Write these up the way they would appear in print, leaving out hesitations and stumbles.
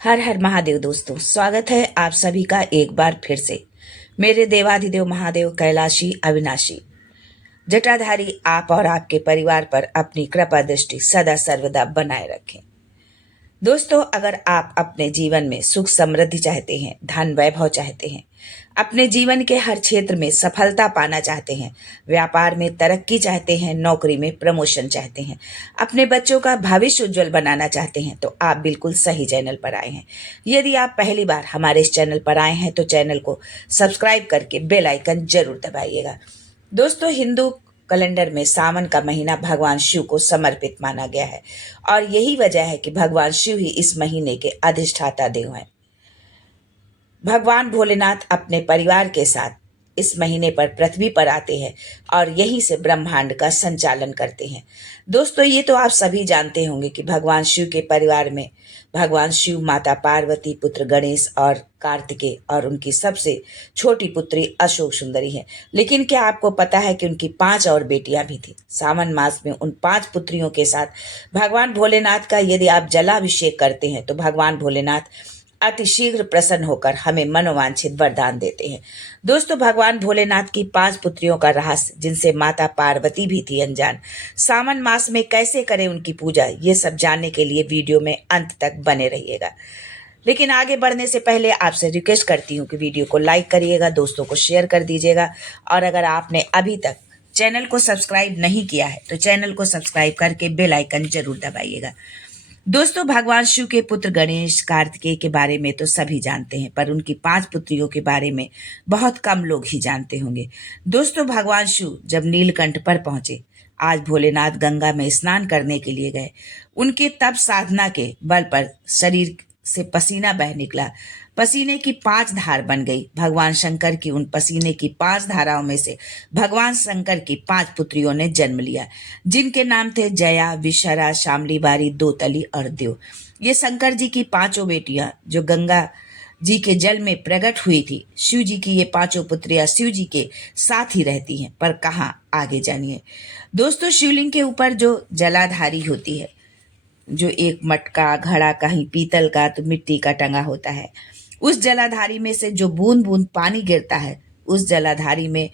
हर हर महादेव दोस्तों, स्वागत है आप सभी का एक बार फिर से मेरे देवाधिदेव महादेव कैलाशी अविनाशी जटाधारी आप और आपके परिवार पर अपनी कृपा दृष्टि सदा सर्वदा बनाए रखें। दोस्तों, अगर आप अपने जीवन में सुख समृद्धि चाहते हैं, धन वैभव चाहते हैं, अपने जीवन के हर क्षेत्र में सफलता पाना चाहते हैं, व्यापार में तरक्की चाहते हैं, नौकरी में प्रमोशन चाहते हैं, अपने बच्चों का भविष्य उज्जवल बनाना चाहते हैं, तो आप बिल्कुल सही चैनल पर आए हैं। यदि आप पहली बार हमारे इस चैनल पर आए हैं तो चैनल को सब्सक्राइब करके बेल आइकन जरूर दबाइएगा। दोस्तों, हिंदू कैलेंडर में सावन का महीना भगवान शिव को समर्पित माना गया है और यही वजह है कि भगवान शिव ही इस महीने के अधिष्ठाता देव हैं। भगवान भोलेनाथ अपने परिवार के साथ इस महीने पर पृथ्वी पर आते हैं और यहीं से ब्रह्मांड का संचालन करते हैं। दोस्तों, ये तो आप सभी जानते होंगे कि भगवान शिव के परिवार में भगवान शिव, माता पार्वती, पुत्र गणेश और कार्तिकेय और उनकी सबसे छोटी पुत्री अशोक सुंदरी है। लेकिन क्या आपको पता है कि उनकी 5 और बेटियां भी थी? सावन मास में उन 5 पुत्रियों के साथ भगवान भोलेनाथ का यदि आप जलाभिषेक करते हैं तो भगवान भोलेनाथ अति शीघ्र प्रसन्न होकर हमें मनोवांछित वरदान देते हैं। दोस्तों, भगवान भोलेनाथ की 5 पुत्रियों का रहस्य, जिनसे माता पार्वती भी थी अनजान, सावन मास में कैसे करें उनकी पूजा, ये सब जानने के लिए वीडियो में अंत तक बने रहिएगा। लेकिन आगे बढ़ने से पहले आपसे रिक्वेस्ट करती हूँ कि वीडियो को लाइक करिएगा, दोस्तों को शेयर कर दीजिएगा और अगर आपने अभी तक चैनल को सब्सक्राइब नहीं किया है तो चैनल को सब्सक्राइब करके बेल आइकन जरूर दबाइएगा। दोस्तों, भगवान शिव के पुत्र गणेश, कार्तिकेय के बारे में तो सभी जानते हैं, पर उनकी 5 पुत्रियों के बारे में बहुत कम लोग ही जानते होंगे। दोस्तों, भगवान शिव जब नीलकंठ पर पहुंचे, आज भोलेनाथ गंगा में स्नान करने के लिए गए। उनके तप साधना के बल पर शरीर से पसीना बह निकला, पसीने की 5 धार बन गई। भगवान शंकर की उन पसीने की 5 धाराओं में से भगवान शंकर की 5 पुत्रियों ने जन्म लिया, जिनके नाम थे जया, विशरा, शामली बारी, दोतली और देव। ये शंकर जी की 5 बेटियां जो गंगा जी के जल में प्रकट हुई थी। शिव जी की ये 5 पुत्रियां शिव जी के साथ ही रहती हैं, पर कहाँ, आगे जानिए। दोस्तों, शिवलिंग के ऊपर जो जलाधारी होती है, जो एक मटका, घड़ा, कहीं पीतल का तो मिट्टी का टंगा होता है, उस जलाधारी में से जो बूंद बूंद पानी गिरता है, उस जलाधारी में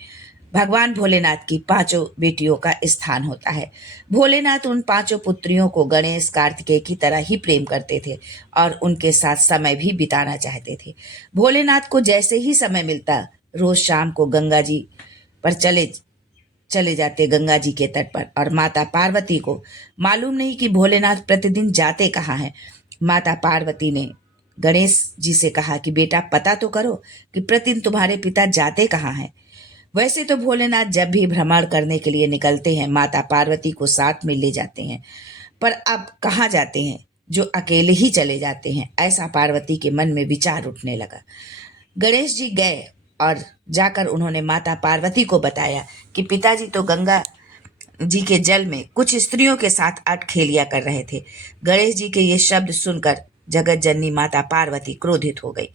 भगवान भोलेनाथ की 5 बेटियों का स्थान होता है। भोलेनाथ उन 5 पुत्रियों को गणेश, कार्तिकेय की तरह ही प्रेम करते थे और उनके साथ समय भी बिताना चाहते थे। भोलेनाथ को जैसे ही समय मिलता, रोज शाम को गंगा जी पर चले जाते, गंगा जी के तट पर। और माता पार्वती को मालूम नहीं कि भोलेनाथ प्रतिदिन जाते कहाँ हैं। माता पार्वती ने गणेश जी से कहा कि बेटा, पता तो करो कि प्रतिदिन तुम्हारे पिता जाते कहाँ हैं। वैसे तो भोलेनाथ जब भी भ्रमण करने के लिए निकलते हैं, माता पार्वती को साथ में ले जाते हैं, पर अब कहाँ जाते हैं, जो अकेले ही चले जाते हैं, ऐसा पार्वती के मन में विचार उठने लगा। गणेश जी गए और जाकर उन्होंने माता पार्वती को बताया कि पिताजी तो गंगा जी के जल में कुछ स्त्रियों के साथ अट खेलिया कर रहे थे। गणेश जी के ये शब्द सुनकर जगत जननी माता पार्वती क्रोधित हो गई।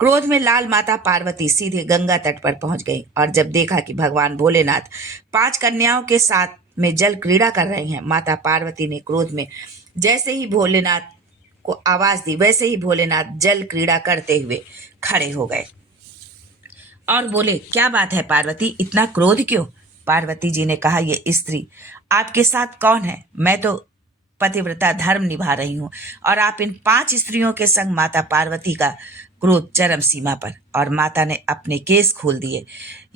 क्रोध में लाल माता पार्वती सीधे गंगा तट पर पहुंच गई और जब देखा कि भगवान भोलेनाथ 5 कन्याओं के साथ में जल क्रीड़ा कर रहे हैं, माता पार्वती ने क्रोध में जैसे ही भोलेनाथ को आवाज दी, वैसे ही भोलेनाथ जल क्रीड़ा करते हुए खड़े हो गए और बोले, क्या बात है पार्वती, इतना क्रोध क्यों? पार्वती जी ने कहा, ये स्त्री आपके साथ कौन है? मैं तो पतिव्रता धर्म निभा रही हूँ और आप इन 5 स्त्रियों के संग। माता पार्वती का क्रोध चरम सीमा पर और माता ने अपने केस खोल दिए।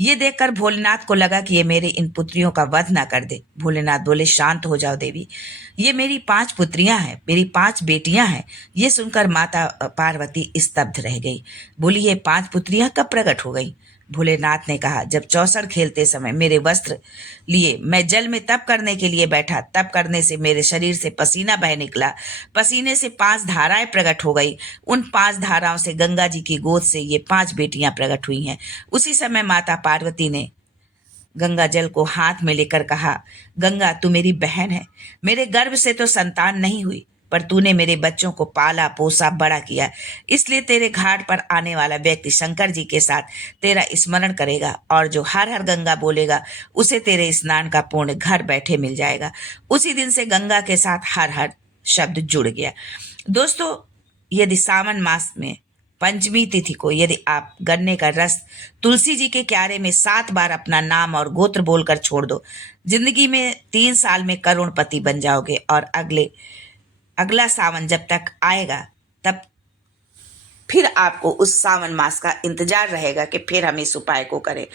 ये देखकर भोलेनाथ को लगा कि ये मेरे इन पुत्रियों का वध ना कर दे। भोलेनाथ बोले, शांत हो जाओ देवी, ये मेरी 5 पुत्रियां हैं, मेरी 5 बेटियां हैं। ये सुनकर माता पार्वती स्तब्ध रह गई। बोली, ये 5 पुत्रियां कब प्रकट हो गई? भोलेनाथ ने कहा, जब चौसर खेलते समय मेरे वस्त्र लिए मैं जल में तप करने के लिए बैठा, तप करने से मेरे शरीर से पसीना बह निकला, पसीने से 5 धाराएं प्रकट हो गई। उन 5 धाराओं से गंगा जी की गोद से ये 5 बेटियां प्रकट हुई हैं। उसी समय माता पार्वती ने गंगा जल को हाथ में लेकर कहा, गंगा तू मेरी बहन है, मेरे गर्भ से तो संतान नहीं हुई, पर तूने मेरे बच्चों को पाला पोसा बड़ा किया, इसलिए तेरे घाट पर आने वाला व्यक्ति शंकर जी के साथ तेरा स्मरण करेगा और जो हर हर गंगा बोलेगा उसे तेरे स्नान का पुण्य घर बैठे मिल जाएगा। उसी दिन से गंगा के साथ हर हर शब्द जुड़ गया। दोस्तों, यदि सावन मास में पंचमी तिथि को यदि आप गन्ने का रस तुलसी जी के क्यारे में 7 बार अपना नाम और गोत्र बोलकर छोड़ दो, जिंदगी में 3 साल में करोड़पति बन जाओगे। और अगला सावन जब तक आएगा तब फिर आपको उस सावन मास का इंतजार रहेगा कि फिर हम इस उपाय को करें।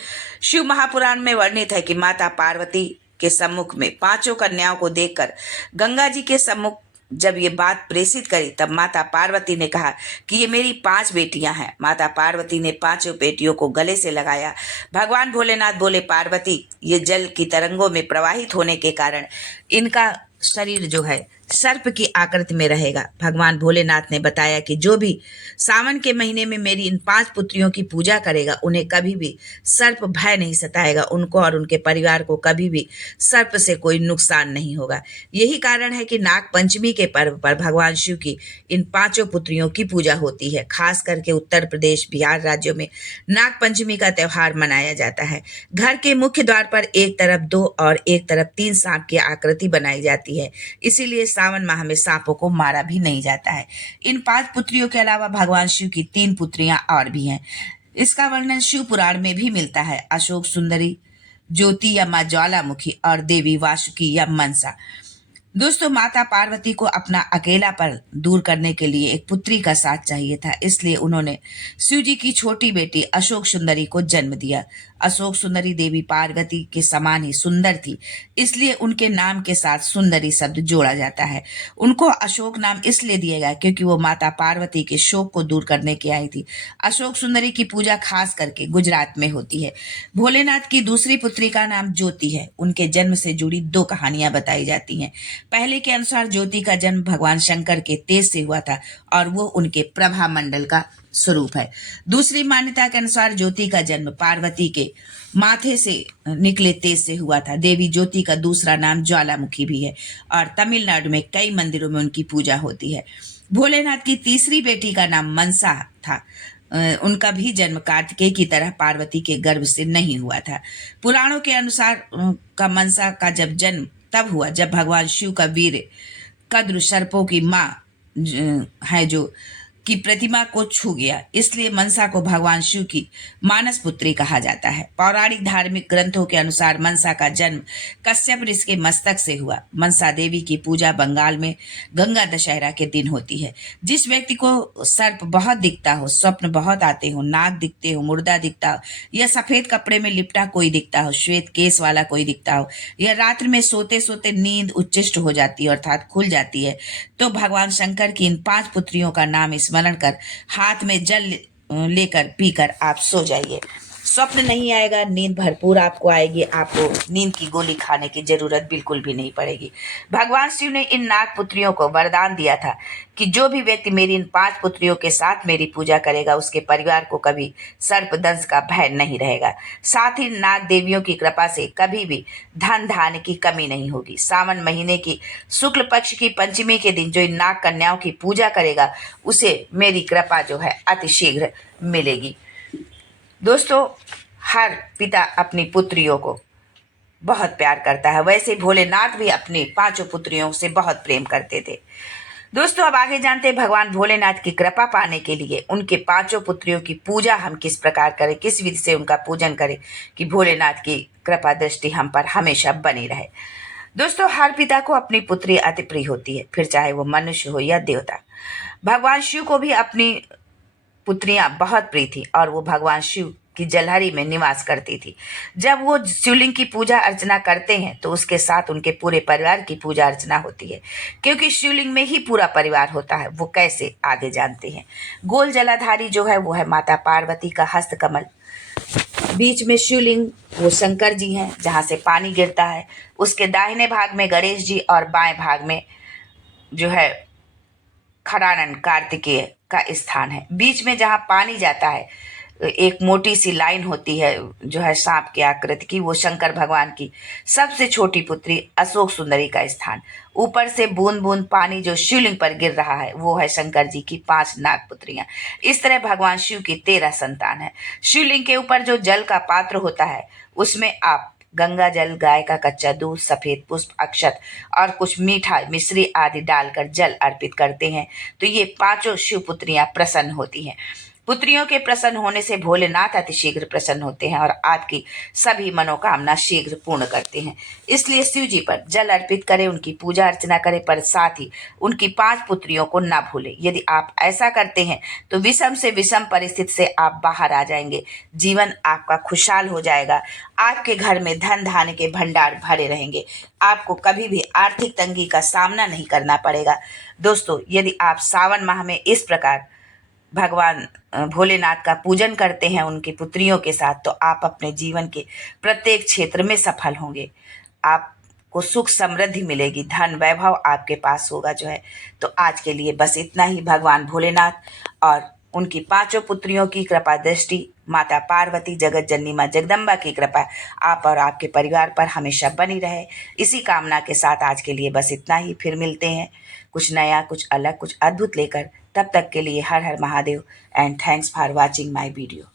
शिव महापुराण में वर्णित है कि माता पार्वती के सम्मुख में 5 कन्याओं को देखकर गंगा जी के सम्मुख जब ये बात प्रेषित करी, तब माता पार्वती ने कहा कि ये मेरी 5 बेटियां हैं। माता पार्वती ने 5 बेटियों को गले से लगाया। भगवान भोलेनाथ बोले, पार्वती, ये जल की तरंगों में प्रवाहित होने के कारण इनका शरीर जो है सर्प की आकृति में रहेगा। भगवान भोलेनाथ ने बताया कि जो भी सावन के महीने में मेरी इन 5 पुत्रियों की पूजा करेगा, उन्हें कभी भी सर्प भय नहीं सताएगा, उनको और उनके परिवार को कभी भी सर्प से कोई नुकसान नहीं होगा। यही कारण है कि नाग पंचमी के पर्व पर भगवान शिव की इन 5 पुत्रियों की पूजा होती है। खास करके उत्तर प्रदेश, बिहार राज्यों में नाग पंचमी का त्योहार मनाया जाता है। घर के मुख्य द्वार पर एक तरफ 2 और एक तरफ 3 सांप की आकृति बनाई जाती है, इसीलिए सावन माह में सांपों को मारा भी नहीं जाता है। इन 5 पुत्रियों के अलावा भगवान शिव की 3 पुत्रियां और भी हैं। इसका वर्णन शिव पुराण में भी मिलता है। अशोक सुंदरी, ज्योति या माँ ज्वालामुखी और देवी वासुकी या मनसा। दोस्तों, माता पार्वती को अपना अकेलापन दूर करने के लिए एक पुत्री का साथ चाहिए था, इसलिए उन्होंने शिव जी की छोटी बेटी अशोक सुंदरी को जन्म दिया। अशोक सुंदरी देवी पार्वती के समान ही सुंदर थी, इसलिए उनके नाम के साथ सुंदरी शब्द जोड़ा जाता है। उनको अशोक नाम इसलिए दिया गया क्योंकि वो माता पार्वती के शोक को दूर करने के आई थी। अशोक सुंदरी की पूजा खास करके गुजरात में होती है। भोलेनाथ की दूसरी पुत्री का नाम ज्योति है। उनके जन्म से जुड़ी 2 कहानियां बताई जाती हैं। पहले के अनुसार ज्योति का जन्म भगवान शंकर के तेज से हुआ था और वो उनके प्रभा मंडल का स्वरूप है। दूसरी मान्यता के अनुसार ज्योति का जन्म पार्वती के माथे से निकले तेज से हुआ था। देवी ज्योति का दूसरा नाम ज्वालामुखी भी है और तमिलनाडु में कई मंदिरों में उनकी पूजा होती है। भोलेनाथ की तीसरी बेटी का नाम मनसा था। उनका भी जन्म कार्तिकेय की तरह पार्वती के गर्भ से नहीं हुआ था। पुराणों के अनुसार का मनसा का जब जन्म तब हुआ जब भगवान शिव का वीर कद्रु सर्पों की माँ है जो की प्रतिमा को छू गया, इसलिए मनसा को भगवान शिव की मानस पुत्री कहा जाता है। पौराणिक धार्मिक ग्रंथों के अनुसार मनसा का जन्म कश्यप ऋषि के मस्तक से हुआ। मनसा देवी की पूजा बंगाल में गंगा दशहरा के दिन होती है। जिस व्यक्ति को सर्प बहुत दिखता हो, स्वप्न बहुत आते हो, नाग दिखते हो, मुर्दा दिखता हो, या सफेद कपड़े में लिपटा कोई दिखता हो, श्वेत केस वाला कोई दिखता हो, या रात्रि में सोते सोते नींद उच्चिष्ट हो जाती है अर्थात खुल जाती है, तो भगवान शंकर की इन 5 पुत्रियों का नाम स्मरण कर हाथ में जल लेकर पीकर आप सो जाइए। स्वप्न नहीं आएगा, नींद भरपूर आपको आएगी, आपको नींद की गोली खाने की जरूरत बिल्कुल भी नहीं पड़ेगी। भगवान शिव ने इन नाग पुत्रियों को वरदान दिया था कि जो भी व्यक्ति मेरी इन 5 पुत्रियों के साथ मेरी पूजा करेगा, उसके परिवार को कभी सर्पदंश का भय नहीं रहेगा। साथ ही नाग देवियों की कृपा से कभी भी धन धान्य की कमी नहीं होगी। सावन महीने की शुक्ल पक्ष की पंचमी के दिन जो इन नाग कन्याओं की पूजा करेगा, उसे मेरी कृपा जो है अतिशीघ्र मिलेगी। दोस्तों, हर पिता अपनी पुत्रियों को बहुत प्यार करता है, वैसे भोलेनाथ भी अपनी 5 पुत्रियों से बहुत प्रेम करते थे। दोस्तों, अब आगे जानते हैं भगवान भोलेनाथ की कृपा पाने के लिए उनके 5 पुत्रियों की पूजा हम किस प्रकार करें, किस विधि से उनका पूजन करें कि भोलेनाथ की कृपा दृष्टि हम पर हमेशा बनी रहे। दोस्तों, हर पिता को अपनी पुत्री अति प्रिय होती है, फिर चाहे वो मनुष्य हो या देवता। भगवान शिव को भी अपनी पुत्रियां बहुत प्रिय थी और वो भगवान शिव की जलहरी में निवास करती थी। जब वो शिवलिंग की पूजा अर्चना करते हैं तो उसके साथ उनके पूरे परिवार की पूजा अर्चना होती है, क्योंकि शिवलिंग में ही पूरा परिवार होता है। वो कैसे, आगे जानते हैं। गोल जलाधारी जो है वो है माता पार्वती का हस्त कमल। बीच में शिवलिंग वो शंकर जी हैं जहाँ से पानी गिरता है। उसके दाहिने भाग में गणेश जी और बाएं भाग में जो है खड़ानन कार्तिकेय का स्थान है। बीच में जहाँ पानी जाता है एक मोटी सी लाइन होती है जो है सांप की आकृति की, वो शंकर भगवान की सबसे छोटी पुत्री अशोक सुंदरी का स्थान। ऊपर से बूंद बूंद पानी जो शिवलिंग पर गिर रहा है वो है शंकर जी की 5 नाग पुत्रियां। इस तरह भगवान शिव की 13 संतान है। शिवलिंग के ऊपर जो जल का पात्र होता है उसमें आप गंगा जल, गाय का कच्चा दूध, सफेद पुष्प, अक्षत और कुछ मीठा मिश्री आदि डालकर जल अर्पित करते हैं तो ये पांचों शिव पुत्रियां प्रसन्न होती हैं। पुत्रियों के प्रसन्न होने से भोलेनाथ अतिशीघ्र प्रसन्न होते हैं और आपकी सभी मनोकामना शीघ्र पूर्ण करते हैं। इसलिए शिव जी पर जल अर्पित करें, उनकी पूजा अर्चना करें, पर साथ ही उनकी 5 पुत्रियों को ना भूलें। यदि आप ऐसा करते हैं तो विषम से विषम परिस्थिति से आप बाहर आ जाएंगे, जीवन आपका खुशहाल हो जाएगा, आपके घर में धन धान्य के भंडार भरे रहेंगे, आपको कभी भी आर्थिक तंगी का सामना नहीं करना पड़ेगा। दोस्तों, यदि आप सावन माह में इस प्रकार भगवान भोलेनाथ का पूजन करते हैं उनकी पुत्रियों के साथ, तो आप अपने जीवन के प्रत्येक क्षेत्र में सफल होंगे, आपको सुख समृद्धि मिलेगी, धन वैभव आपके पास होगा जो है। तो आज के लिए बस इतना ही। भगवान भोलेनाथ और उनकी 5 पुत्रियों की कृपा दृष्टि, माता पार्वती, जगत जननी माँ जगदम्बा की कृपा आप और आपके परिवार पर हमेशा बनी रहे। इसी कामना के साथ आज के लिए बस इतना ही। फिर मिलते हैं कुछ नया, कुछ अलग, कुछ अद्भुत लेकर। तब तक के लिए हर हर Mahadev and thanks for watching my video.